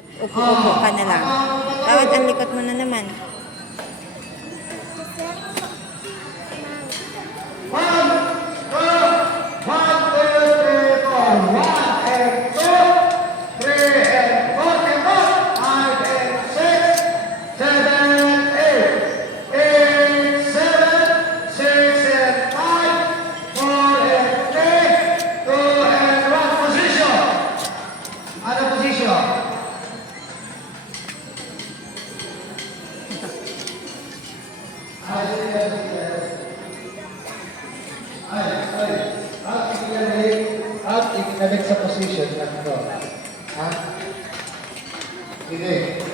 At upo-upo ka na lang. Bakit ang likot mo na naman? At ikinabit sa position ng ito. Ha? Sige.